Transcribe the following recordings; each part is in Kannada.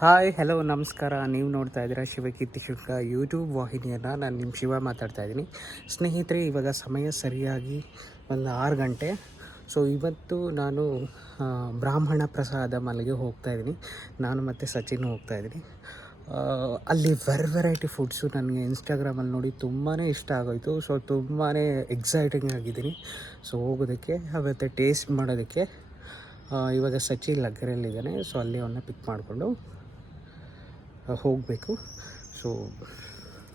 ಹಾಯ್ ಹಲೋ ನಮಸ್ಕಾರ. ನೀವು ನೋಡ್ತಾ ಇದ್ದೀರಾ ಶಿವಕೀರ್ತಿ ಶುಲ್ಕ ಯೂಟ್ಯೂಬ್ ವಾಹಿನಿಯನ್ನು. ನಾನು ನಿಮ್ಮ ಶಿವ ಮಾತಾಡ್ತಾ ಇದ್ದೀನಿ. ಸ್ನೇಹಿತರೆ, ಇವಾಗ ಸಮಯ ಸರಿಯಾಗಿ ಒಂದು 6 ಗಂಟೆ. ಸೊ ಇವತ್ತು ನಾನು ಬ್ರಾಹ್ಮಣ ಪ್ರಸಾದ ಮನೆಗೆ ಹೋಗ್ತಾಯಿದ್ದೀನಿ. ನಾನು ಮತ್ತು ಸಚಿನ್ ಹೋಗ್ತಾಯಿದ್ದೀನಿ. ಅಲ್ಲಿ ವೆರೈಟಿ ಫುಡ್ಸು ನನಗೆ ಇನ್ಸ್ಟಾಗ್ರಾಮಲ್ಲಿ ನೋಡಿ ತುಂಬಾ ಇಷ್ಟ ಆಗೋಯಿತು. ಸೊ ತುಂಬಾ ಎಕ್ಸೈಟಿಂಗ್ ಆಗಿದ್ದೀನಿ ಸೊ ಹೋಗೋದಕ್ಕೆ, ಅವತ್ತು ಟೇಸ್ಟ್ ಮಾಡೋದಕ್ಕೆ. ಇವಾಗ ಸಚಿನ್ ಲಗ್ಗೆರೆಯಲ್ಲಿದ್ದಾನೆ. ಸೊ ಅಲ್ಲಿ ಅವನ್ನ ಪಿಕ್ ಮಾಡಿಕೊಂಡು ಹೋಗಬೇಕು. ಸೊ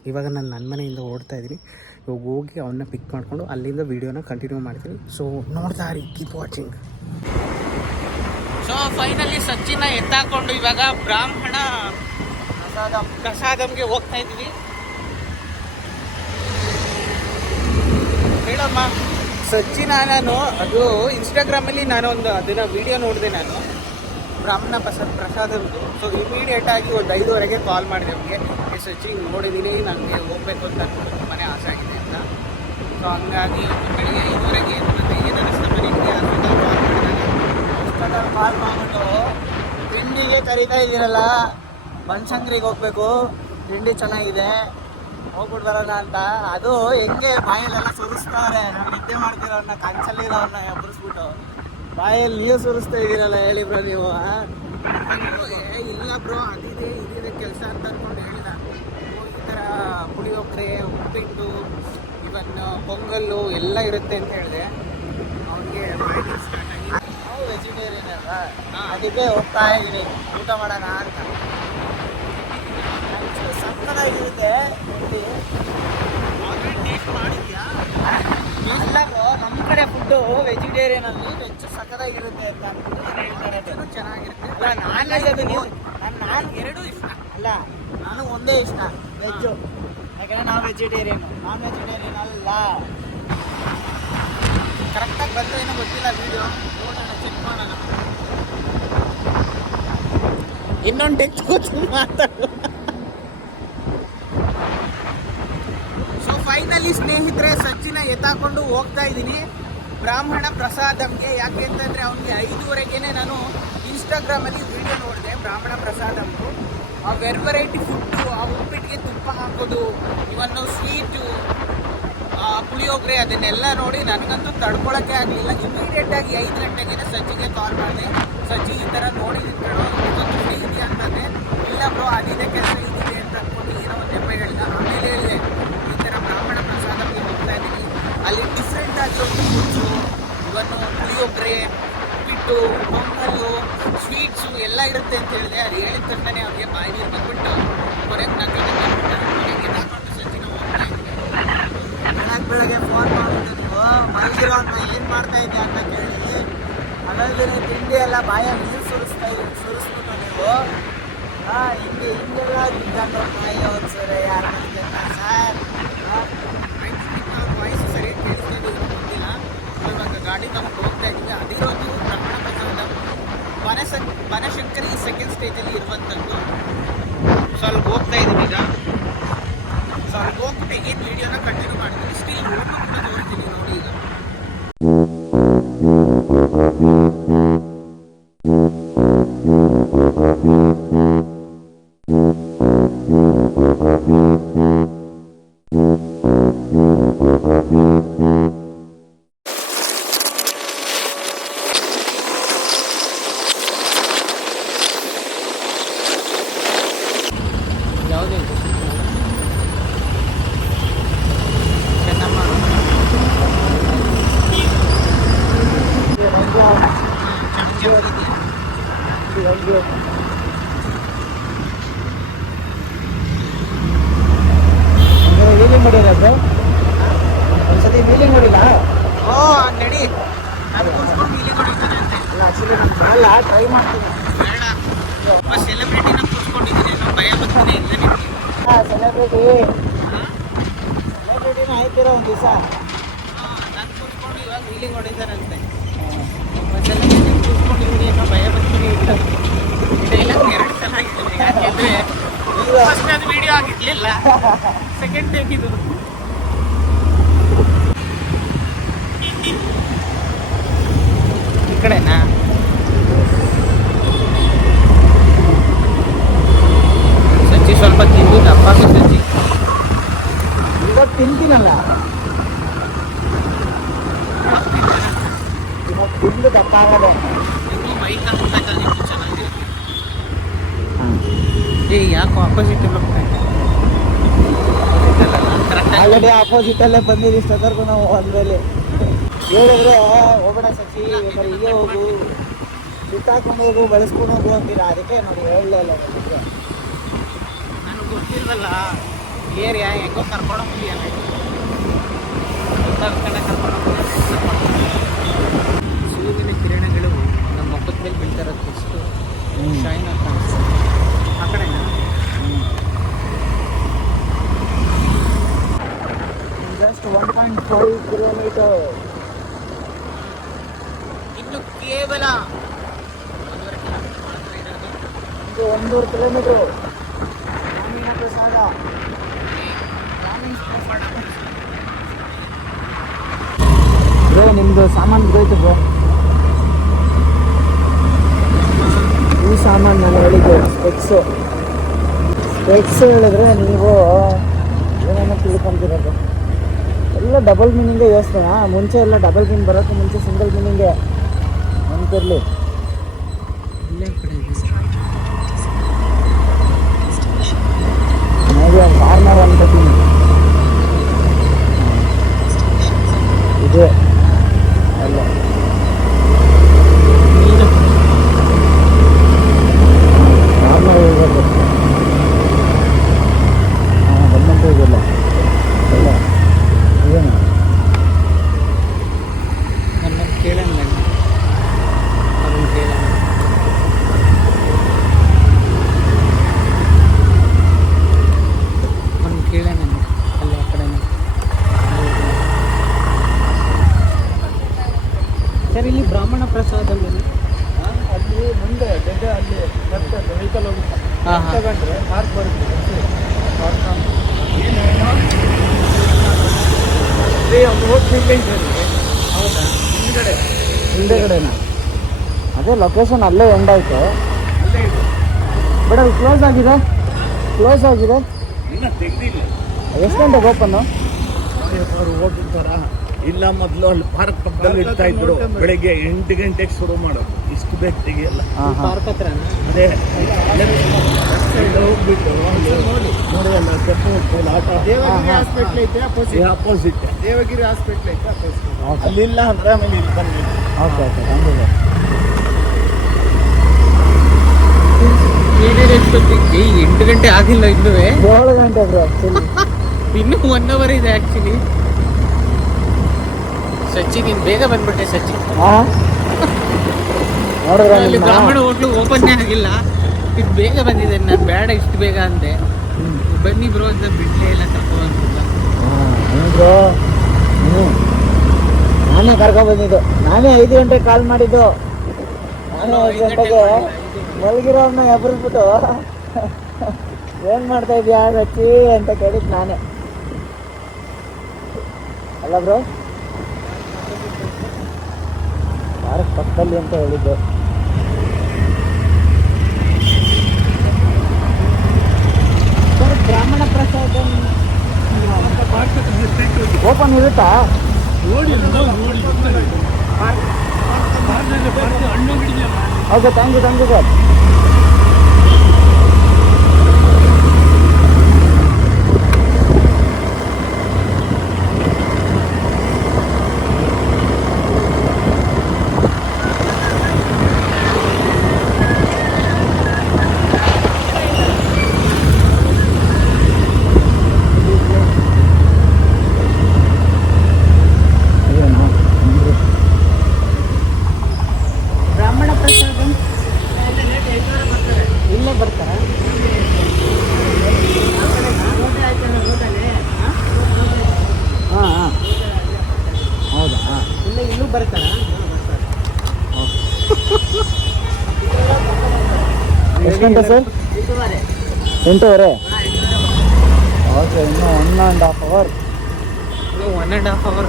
ಇವಾಗ ನಾನು ನನ್ನ ಮನೆಯಿಂದ ಓಡ್ತಾ ಇದ್ದೀನಿ. ಇವಾಗ ಹೋಗಿ ಅವನ್ನ ಪಿಕ್ ಮಾಡಿಕೊಂಡು ಅಲ್ಲಿಂದ ವೀಡಿಯೋನ ಕಂಟಿನ್ಯೂ ಮಾಡ್ತೀನಿ. ಸೊ ನೋಡ್ತಾ ಇರಿ, ಕೀಪ್ ವಾಚಿಂಗ್. ಸೊ ಫೈನಲಿ ಸಚಿನ್ನ ಎತ್ತಾಕೊಂಡು ಇವಾಗ ಬ್ರಾಹ್ಮಣ ಪ್ರಸಾದಂಗೆ ಹೋಗ್ತಾ ಇದ್ದೀವಿ. ಹೇಳಮ್ಮ ಸಚಿನ, ನಾನು ಅದು ಇನ್ಸ್ಟಾಗ್ರಾಮಲ್ಲಿ ನಾನೊಂದು ಅದನ್ನು ವೀಡಿಯೋ ನೋಡಿದೆ ನಾನು, ಬ್ರಾಹ್ಮಣ ಪ್ರಸಾದದ್ದು. ಸೊ ಇಮಿಡಿಯೇಟಾಗಿ ಒಂದು 5:30ಗೆ ಕಾಲ್ ಮಾಡಿದೆ ಅವ್ರಿಗೆ. ಸಚಿನ್ ನೋಡಿದ್ದೀನಿ, ನನಗೆ ಹೋಗಬೇಕು ಅಂತ ಅನ್ಕೊಂಡು ತುಂಬಾ ಆಸೆ ಆಗಿದೆ ಅಂತ. ಸೊ ಹಂಗಾಗಿ ಬೆಳಿಗ್ಗೆ 5:30ಗೆ ಮತ್ತು ಏನು ಅನ್ನಿಸ್ತಾ ಮನೆಗೆ ಅಂತ ಕಾಲ್ ಮಾಡಿಬಿಟ್ಟು ತಿಂಡಿಗೆ ಕರಿತಾ ಇದ್ದೀರಲ್ಲ, ಬನಶಂಕರಿಗೆ ಹೋಗ್ಬೇಕು, ತಿಂಡಿ ಚೆನ್ನಾಗಿದೆ, ಹೋಗ್ಬಿಟ್ಟು ಬರೋಣ ಅಂತ. ಅದು ಹೆಂಗೆ ಬಾಯಲ್ಲೆಲ್ಲ ಸುರಿಸ್ತಾರೆ, ನಾವು ನಿದ್ದೆ ಮಾಡ್ತಿರೋನ್ನ ಕನ್ಸಲ್ಲಿರೋನ್ನ ಎಬ್ಬರಿಸ್ಬಿಟ್ಟು ಬಾಯಲ್ಲಿ ನೀವು ಸುರಿಸ್ತಾ ಇದ್ದೀರಲ್ಲ, ಹೇಳಿ ಬ್ರೋ ನೀವು. ಇಲ್ಲ ಬ್ರೋ, ಇದಿದೆ ಕೆಲಸ ಅಂತ ಅಂದ್ಕೊಂಡು ಹೇಳಿದ. ಈ ಥರ ಪುಳಿಯೋಗರೆ, ಉಪ್ಪಿಟ್ಟು, ಇವನ್ ಪೊಂಗಲ್ಲು ಎಲ್ಲ ಇರುತ್ತೆ ಅಂತ ಹೇಳಿದೆ ಅವನಿಗೆ. ನಾವು ವೆಜಿಟೇರಿಯನ್ ಅಲ್ವಾ, ಅದಕ್ಕೆ ಹೋಗ್ತಾ ಇದ್ದೀನಿ ಊಟ ಮಾಡೋಣ ಅಂತ. ಸಕ್ಕತ್ತಾಗಿರುತ್ತೆ. ಟೇಸ್ಟ್ ಮಾಡಿದ್ಯಾ? ಇಲ್ಲ ಬ್ರೋ, ನಮ್ಮ ಕಡೆ ಫುಡ್ಡು ವೆಜಿಟೇರಿಯನಲ್ಲಿ ವೆಜ್ ಸಕ್ಕತ್ತಾಗಿರುತ್ತೆ ಅಂತ ಹೇಳ್ತಾರೆ. ಚೆನ್ನಾಗಿರುತ್ತೆ. ಅಲ್ಲ, ನಾನ್ ವೆಜ್ ಅದು ನೀವು ನಾನು ಎರಡೂ ಇಷ್ಟ ಅಲ್ಲ, ನಾನು ಒಂದೇ ಇಷ್ಟ ವೆಜ್ಜು. ಯಾಕಂದರೆ ನಾವು ವೆಜಿಟೇರಿಯನ್, ನಾನ್ ವೆಜಿಟೇರಿಯನ್ ಅಲ್ಲ. ಕರೆಕ್ಟಾಗಿ ಬಂದರೆ ಏನೋ ಗೊತ್ತಿಲ್ಲ, ವೀಡಿಯೋ ನೋಡೋಣ, ಚೆಕ್ ಮಾಡೋಣ. ಇನ್ನೊಂದು ಟೆಚ್ ಕೂತು ಮಾತಾಡೋಣ. ಫೈನಲಿ ಸ್ನೇಹಿತರೆ, ಸಚಿನ ಎತ್ತಾಕೊಂಡು ಹೋಗ್ತಾ ಇದ್ದೀನಿ ಬ್ರಾಹ್ಮಣ ಪ್ರಸಾದಂಗೆ. ಯಾಕೆ ಅಂತಂದರೆ ಅವನಿಗೆ 5:30ಗೆ ನಾನು ಇನ್ಸ್ಟಾಗ್ರಾಮಲ್ಲಿ ವೀಡಿಯೋ ನೋಡಿದೆ ಬ್ರಾಹ್ಮಣ ಪ್ರಸಾದಂದು. ಆ ವೆರೈಟಿ ಫುಡ್ಡು, ಆ ಉಪ್ಪಿಟ್ಟಿಗೆ ತುಪ್ಪ ಹಾಕೋದು, ಇವನ್ನು ಸ್ವೀಟು, ಪುಳಿಯೋಗರೆ, ಅದನ್ನೆಲ್ಲ ನೋಡಿ ನನಗಂತೂ ತಡ್ಕೊಳಕ್ಕೆ ಆಗಲಿಲ್ಲ. ಇಮಿಡಿಯೇಟಾಗಿ 5 ಗಂಟೆಗೆ ಸಚಿಗೆ ಕಾಲ್ ಮಾಡಿದೆ. ಸಚಿ, ಈ ಥರ ನೋಡಿ ನಿಂತ್ಕೊಳ್ಳೋ, ಇವತ್ತು ಫ್ರೀ ಇದೆಯಾ ಅಂತಂದರೆ, ಇಲ್ಲ ಬ್ರೋ ಅದಿದೆ ಕೆಲಸ ಇದಿದೆ ಅಂತ ಅಂದ್ಕೊಂಡು ಏನೋ ಒಂದು ನೆಪ ಹೇಳಿದ. ಆಮೇಲೆ ಹೇಳಿದೆ, ಬ್ರಾಹ್ಮಣ ಪ್ರಸಾದಕ್ಕೆ ಹೋಗ್ತಾ ಇದ್ದೀನಿ, ಅಲ್ಲಿ ಡಿಫ್ರೆಂಟ್ ಆಗಿರೋದು ಫುಡ್ಸು, ಇವನ್ನು ಪುಳಿಯೋಗರೆ, ಉಪ್ಪಿಟ್ಟು, ಪೊಂಗಲ್ಲು, ಸ್ವೀಟ್ಸು ಎಲ್ಲ ಇರುತ್ತೆ ಅಂತ ಹೇಳಿದೆ. ಅದು ಹೇಳಿದ ತಕ್ಷಣ ಅವ್ರಿಗೆ ಬಾಯಿ ನೀರು ಬಂದ್ಬಿಟ್ಟು ಕೊನೆಗೆ ನನ್ನ ಜೊತೆ ಬಂದ್ಬಿಟ್ಟು ಮನೆಗೆ ಹಾಕೊಂಡು ಸಚಿನ ಹೋಗ್ತಾ ಇದ್ದೀನಿ. ಬೆಳಗ್ಗೆ ಫೋನ್ ಮಾಡಿಬಿಟ್ಟು ಮಲಗಿರೋ ಅಂತ ಏನು ಮಾಡ್ತಾ ಇದ್ದೆ ಅಂತ ಕೇಳಿ, ಅದಲ್ಲದೆ ತಿಂಡಿ ಎಲ್ಲ ಬಾಯಲ್ಲಿ ನೀರು ಸುರಿಸ್ಬಿಟ್ಟು ನೀವು ಹಿಂಗೆಲ್ಲ ಇದ್ದಂಗೆ ಬಾಯಿ ಅವ್ರು ಸರ್ ಯಾರು ಸರ್ ವಾಯ್ಸ್ ಸರಿಯಾಗಿ ಕೇಳಿಸ್ತಾ ಗೊತ್ತಿಲ್ಲ. ಇವಾಗ ಗಾಡಿ ನಮ್ಗೆ ಹೋಗ್ತಾ ಇದ್ದೀವಿ. ಅದಿರೋದು ಬ್ರಾಹ್ಮಣ ಪ್ರಸಾದ ಬನಶಂಕರಿ ಸೆಕೆಂಡ್ ಸ್ಟೇಜಲ್ಲಿ ಇರುವಂಥದ್ದು. ಸೊ ಅಲ್ಲಿಗೆ ಹೋಗ್ತಾ ಇದ್ದೀವಿ ಈಗ. ಸೊ ಅಲ್ಲಿಗೆ ಹೋಗ್ಬಿಟ್ಟು ಏನು ವೀಡಿಯೋನ ಕಂಟಿನ್ಯೂ ಮಾಡ್ತೀನಿ. ಸ್ಟಿಲ್ ರೋಡ್ನು ಕೂಡ ತೋರಿಸ್ತೀನಿ ನೋಡಿ. ಈಗ ಒಂದ್ಸತಿ ವೀಲಿಂಗ್ ಹೊಡಿಲ್ಲ. ನಡಿ, ಅದು ಕೂರಿಸ್ಕೊಂಡು ವೀಲಿಂಗ್ ಹೊಡಿತಾನೆ ಅಂತೆ. ಆ್ಯಕ್ಚುಲಿ ನಾನು ಬರಲ್ಲ, ಟ್ರೈ ಮಾಡ್ತೀನಿ. ಬೇಡ, ಒಬ್ಬ ಸೆಲೆಬ್ರಿಟಿನ ಕೂರಿಸ್ಕೊಂಡಿದ್ದೀನಿ, ನಾನು ಭಯ ಬರ್ತೀನಿ ಇಲ್ಲ ನಿಮಗೆ. ಸೆಲೆಬ್ರಿಟಿನ ಆಯ್ತಿರೋ ಒಂದು ದಿವಸ ನಾನು ಕೂರಿಸ್ಕೊಂಡು ಇವಾಗ ವೀಲಿಂಗ್ ಹೊಡಿತಾರಂತೆ. ಒಬ್ಬ ಸೆಲೆಬ್ರಿಟಿ ಕೂರಿಸ್ಕೊಂಡಿದ್ದೀನಿ ಅನ್ನೋ ಭಯ ಬರ್ತೀನಿ ಇಲ್ಲ. ಡೈಲಾಗ್ 2 ಸಲ ಆಗಿದ್ದೀನಿ. ಯಾಕೆಂದರೆ ಫಸ್ಟ್ ಅದು ವೀಡಿಯೋ ಆಗಿರಲಿಲ್ಲ, ಸೆಕೆಂಡ್ ಟೇಕ್ ಇದು. ಈ ಕಡೆನಾ ದಪ್ಪ ಸಜ್ಜಿ ಇವಾಗ ತಿಂತೀನಲ್ಲ, ಇವಾಗ ತಿಂದು ದಪ್ಪ ಆಗೋದು. ಏ ಯಾಕೋ ಆಪೋಸಿಟ್ ಎಲ್ಲ ಆಲ್ರೆಡಿ ಆಪೋಸಿಟ್ ಅಲ್ಲೇ ಬಂದಿದ್ದು ಇಷ್ಟೊತ್ತರ್ಗು ನಾವು ಅಂದ್ಮೇಲೆ ಹೇಳಿದ್ರೆ ಹೋಗೋಣ ಸಚ್ಚಿ ಬೇಕಾದ್ರೆ ಹೀಗೆ ಹೋಗು, ಸುತ್ತಾಕೊಂಡು ಹೋಗು, ಬಳಸ್ಕೊಂಡು ಹೋಗು ಅಂತೀರಾ. ಅದಕ್ಕೆ ನೋಡಿ ಹೇಳಲೇ ಇಲ್ಲ ನಿಮಗೆ. ನನಗೆ ಗೊತ್ತಿಲ್ವಲ್ಲ ಏರಿಯಾ ಹೆಂಗೋ ಕರ್ಕೊಂಡು ಹೋಗಿ ಸೂರ್ಯನ ಕಿರಣಗಳು ನಮ್ಮ ಮುಖದ ಮೇಲೆ ಬೀಳ್ತಾರದು ಎಷ್ಟು ಶೈನ್ ಅಂತ ಅನಿಸ್ತದೆ. ಆ ಕಡೆನಾ ಜಸ್ಟ್ 1.5 ಕಿಲೋಮೀಟರ್, ಇನ್ನು ಕೇವಲ 1.5 ಕಿಲೋಮೀಟರ್. ಗ್ರಾಮೀಣ ಪ್ರಸಾದ ಬ್ರೋ, ನಿಮ್ಮದು ಸಾಮಾನು ಬೇಕು ಬ್ರೋ. ಈ ಸಾಮಾನು ನಾನು ಹೇಳಿದ್ದು ಸ್ಪೆಕ್ಸು ಹೇಳಿದ್ರೆ ನೀವು ಏನೇನೋ ತಿಳ್ಕೊಂತಿರೋದು. ಎಲ್ಲ ಡಬಲ್ ಮೀನಿಂಗೇ ಯೋಚನೆ. ಮುಂಚೆ ಎಲ್ಲ ಡಬಲ್ ಮೀನ್ ಬರೋಕ್ಕೆ ಮುಂಚೆ ಸಿಂಗಲ್ ಮೀನಿಂಗೆ ನೆನಪಿರಲಿ. ನನಗೆ ಕಾರ್ನರ್ ಅನ್ಕೋತೀನಿ ಇದೆ ಅಲ್ಲ. ಕಾರ್ನರ್ ಹೋಗ್ಬೇಕು. ಗಮನ ಹೋಗಿಲ್ಲ ಎಲ್ಲ ಏನು ನನ್ನ ಕೇಳೋಣ ಅದನ್ನು ಕೇಳೋಣ. ಅವ್ನು ಕೇಳೋಣ ಅಲ್ಲಿ ಆ ಕಡೆ. ಸರ್ ಇಲ್ಲಿ ಬ್ರಾಹ್ಮಣ ಪ್ರಸಾದ ಅಲ್ಲಿ ಮುಂದೆ ಗಡ್ಡೆ ಅಲ್ಲಿ ಬರ್ತದೆ ವೆಹಿಕಲ್ ಹೋಗುತ್ತೆ. ಹಾಂ ಹಾಂ ತಗೊಂಡ್ರೆ ಪಾರ್ಕ್ ಬರುತ್ತೆ. ಹೌದಾ? ಹಿಂದೆಗಡೆನಾ? ಅದೇ ಲೊಕೇಶನ್ ಅಲ್ಲೇ ಎಂಡ್ ಆಯ್ತು. ಬಟ್ ಅಲ್ಲಿ ಕ್ಲೋಸ್ ಆಗಿದೆ. ಎಷ್ಟು ಗಂಟೆಗೆ ಓಪನ್ನು? ಹೋಗಿರ್ತಾರ ಇಲ್ಲ, ಮೊದಲು ಅಲ್ಲಿ ಪಾರ್ಕ್ ಪಕ್ಕದಲ್ಲಿ ಇಡ್ತಾ ಇದ್ರು. ಬೆಳಿಗ್ಗೆ 8 ಗಂಟೆಗೆ ಶುರು ಮಾಡೋದು. ಇಷ್ಟು ಬೇಗ ತೆಗಿಯಲ್ಲ. ಪಾರ್ಕ್ ಹತ್ರನಾ? ಅದೇ ಹೋಗ್ಬಿಟ್ಟು ನೋಡಿ ಅಲ್ಲ, ದೇವಗಿರಿ ಹಾಸ್ಪಿಟ್ಲ್ ಐತೆ ಅಪೋಸಿಟ್. ದೇವಗಿರಿ ಹಾಸ್ಪಿಟ್ಲ್ ಐತೆ ಅಪೋಸಿಟ್. ಅಲ್ಲಿಲ್ಲ ಅಂದ್ರೆ ಆಮೇಲೆ ಇಲ್ಲಿ ಬನ್ನಿ. Okay okay, thank you sir. ಏ 8 ಗಂಟೆ ಆಗಿಲ್ಲ ಇನ್ನೂ. 7 ಗಂಟೆ ಬ್ರೋ ಆ್ಯಕ್ಚುಲಿ. ಇನ್ನೂ 1 ಅವರ್ ಇದೆ ಆ್ಯಕ್ಚುಲಿ. ಸಚ್ಚಿ ನೀನು ಬೇಗ ಬಂದ್ಬಿಟ್ಟೆ ಸಚ್ಚಿ. ಹಾಂ ನೋಡಿದ್ರೆ ಅಲ್ಲಿ ಬ್ರಾಹ್ಮಣ ಹೋಟ್ಲು ಓಪನ್ನೇ ಆಗಿಲ್ಲ, ಇದು ಬೇಗ ಬಂದಿದೆ. ನಾನು ಬೇಡ ಇಷ್ಟು ಬೇಗ ಅಂದೆ. ಬನ್ನಿ ಬ್ರೋ ಅಂತ ಬಿಟ್ಟೇ ಇಲ್ಲ, ಕರ್ಕೊಂಡ್ಬಂದಿಲ್ಲ. ಬ್ರೋ ನಾನೇ ಕರ್ಕೊಬಂದಿದ್ದು. ನಾನೇ 5 ಗಂಟೆಗೆ ಕಾಲ್ ಮಾಡಿದ್ದು. ನಾನು 5 ಗಂಟೆಗೆ ಮಲಗಿರೋನ್ನ ಎಬ್ಬರಿಸ್ಬಿಟ್ಟು ಏನು ಮಾಡ್ತಾ ಇದೆಯಾ ಸಚ್ಚಿ ಅಂತ ಕೇಳಿದ್ದು ನಾನೇ ಅಲ್ಲ ಬ್ರೋ. ಪಾರ್ಕ್ ಪಕ್ಕದಲ್ಲಿ ಅಂತ ಹೇಳಿದ್ದು. ಬ್ರಾಹ್ಮಣ ಪ್ರಸಾದ ಓಪನ್ ಇರುತ್ತಾ? Okay, thank you sir. Brahmana Prasada ಇಲ್ಲೇ ಬರ್ತಾರಾ? ಹಾಂ ಹಾಂ, ಹೌದಾ? ಇಲ್ಲ ಇಲ್ಲೂ ಬರ್ತಾರಾ? ಎಷ್ಟು ಗಂಟೆ ಸರ್? 8:30. ಓಕೆ, ಇನ್ನೂ 1.5 hour. 1.5 hour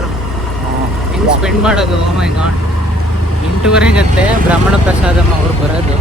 ಹಾಂ, ಹೆಂಗೆ ಸ್ಪೆಂಡ್ ಮಾಡೋದು? ಓ ಮೈ ಗಾಡ್. 8:30 ಗಂಟೆ ಬ್ರಾಹ್ಮಣ ಪ್ರಸಾದಮ್ಮ ಅವ್ರು ಬರೋದು.